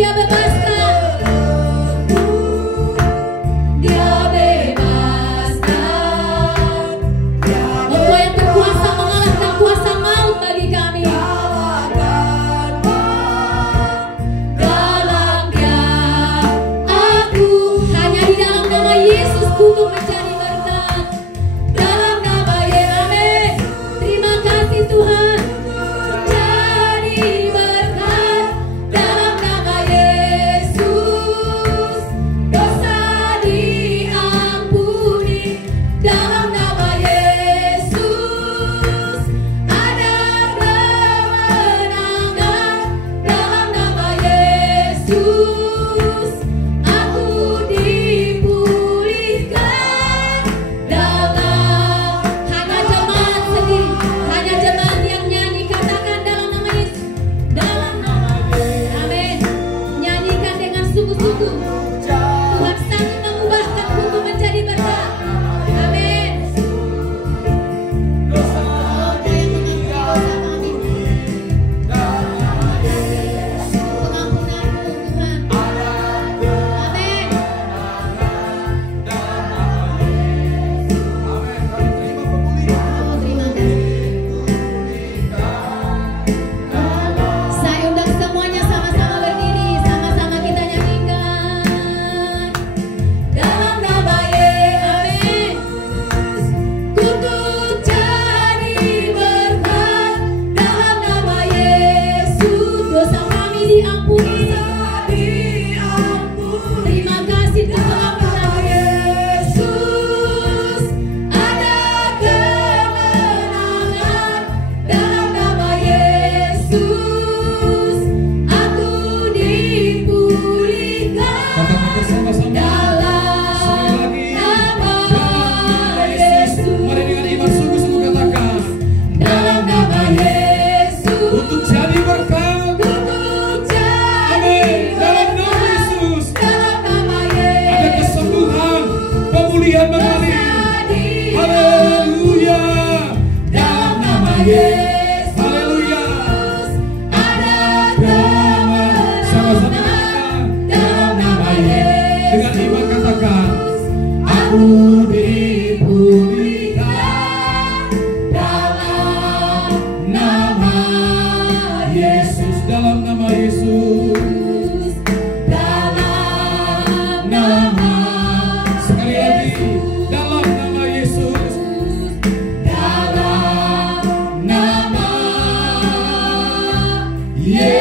Dia bebaskan. Dia bebaskan. Engkau yang berkuasa mengalahkan kuasa maut bagi kami. Dalam Dia aku, hanya di dalam nama Yesus untuk menjadi berkat. Dalam nama Yesus, amin. Terima kasih Tuhan. Jadi berkat dalam nama Yesus. Dosa diampuni dalam nama Yesus. Ada kemenangan dalam nama Yesus. Aku dipulihkan dalam, hanya jemaat sendiri, hanya jemaat yang nyanyi, katakan dalam nama Yesus. Dalam nama Yesus, amin. Nyanyikan dengan sungguh-sungguh. Tuhan sanggup mengubahkanku menjadi berkat. Amin. Dosa yang mengampuni dosa kami. Pengampunanmu Tuhan. Amin. Oh, terima kasih. Saya undang semuanya sama-sama berdiri, sama-sama kita nyanyikan. Dalam nama Yesus, kutuk jadi berkat. Dalam nama Yesus, dosa kami diampuni. Terima kasih Tuhan Yesus. Ada kemenangan dalam nama Yesus. Aku dipulihkan Katakan bersama-sama. dalam nama Yesus. Mari dengan iman sungguh-sungguh katakan. Dalam nama Yesus. Untuk jadi berkat. Kutuk Amin. jadi Dalam nama berkat. Yesus. Dalam nama Ada Yesus. kesembuhan, pemulihan mengalir. Haleluya. Dalam nama Yesus. Haleluya. Ada Sama-sama kemenangan katakan. dalam nama Yesus. Dengan iman katakan. Aku dipulihkan Dalam nama Yesus. Dalam nama Yesus. dalam Nama. Sekali lagi. Dalam nama Yesus. dalam Nama Yesus.